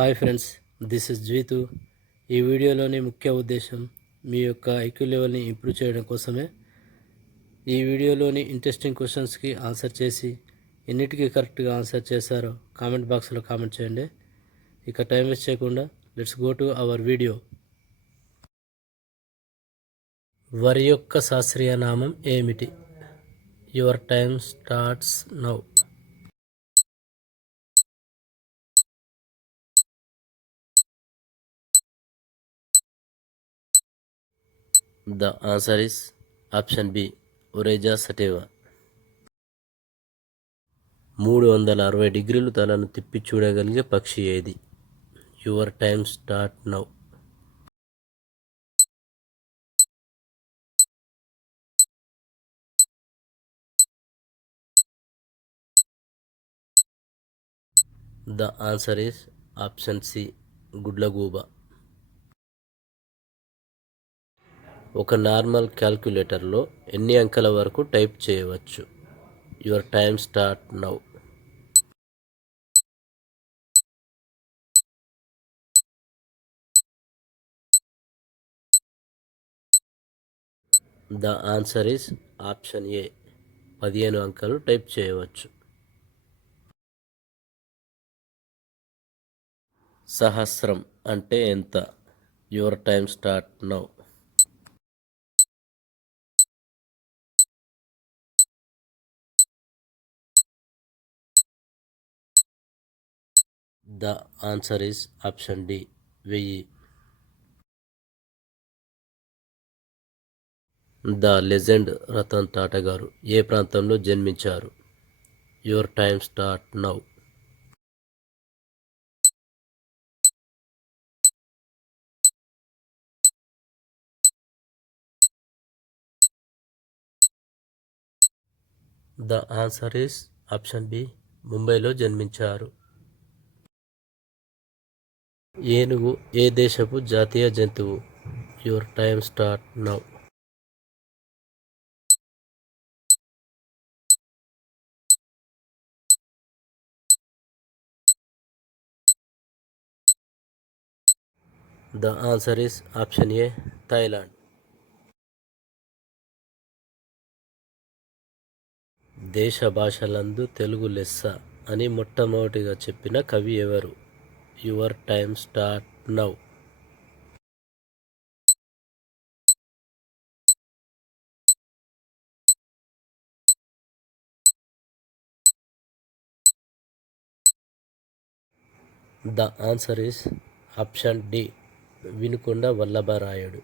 Hi friends, this is Jitu. ఈ వీడియోలోని ముఖ్య ఉద్దేశం మీ యొక్క ఐక్యూ లెవెల్ని ఇంప్రూవ్ చేయడం కోసమే. ఈ వీడియోలోని ఇంట్రెస్టింగ్ క్వశ్చన్స్కి ఆన్సర్ చేసి ఎన్నిటికీ కరెక్ట్గా ఆన్సర్ చేశారో కామెంట్ బాక్స్లో కామెంట్ చేయండి. ఇక టైం వేస్ట్ చేయకుండా let's go to our video. వరి యొక్క శాస్త్రీయ నామం ఏమిటి? Your time starts now. The answer is option B, ఒరేజా సటివా. 360 డిగ్రీలు తలను తిప్పి చూడగలిగే పక్షి ఏది? Your time start now. The answer is option C, గుడ్లగూబ. ఒక నార్మల్ క్యాల్కులేటర్లో ఎన్ని అంకెల వరకు టైప్ చేయవచ్చు? Your time start now. The answer is option A, 15 అంకెలు టైప్ చేయవచ్చు. సహస్రం అంటే ఎంత? Your time start now. The answer is option D, 1000. The legend Ratan Tata గారు ఏ ప్రాంతంలో జన్మించారు? Your time start now. The answer is option B, ముంబైలో జన్మించారు. ఏనుగు ఏ దేశపు జాతీయ జంతువు? Your time start now. The answer is option A, Thailand. దేశ భాషలందు తెలుగు లెస్స అని మొట్టమొదటిగా చెప్పిన కవి ఎవరు? Your time start now. The answer is option D, Vinukonda వల్లభరాయుడు.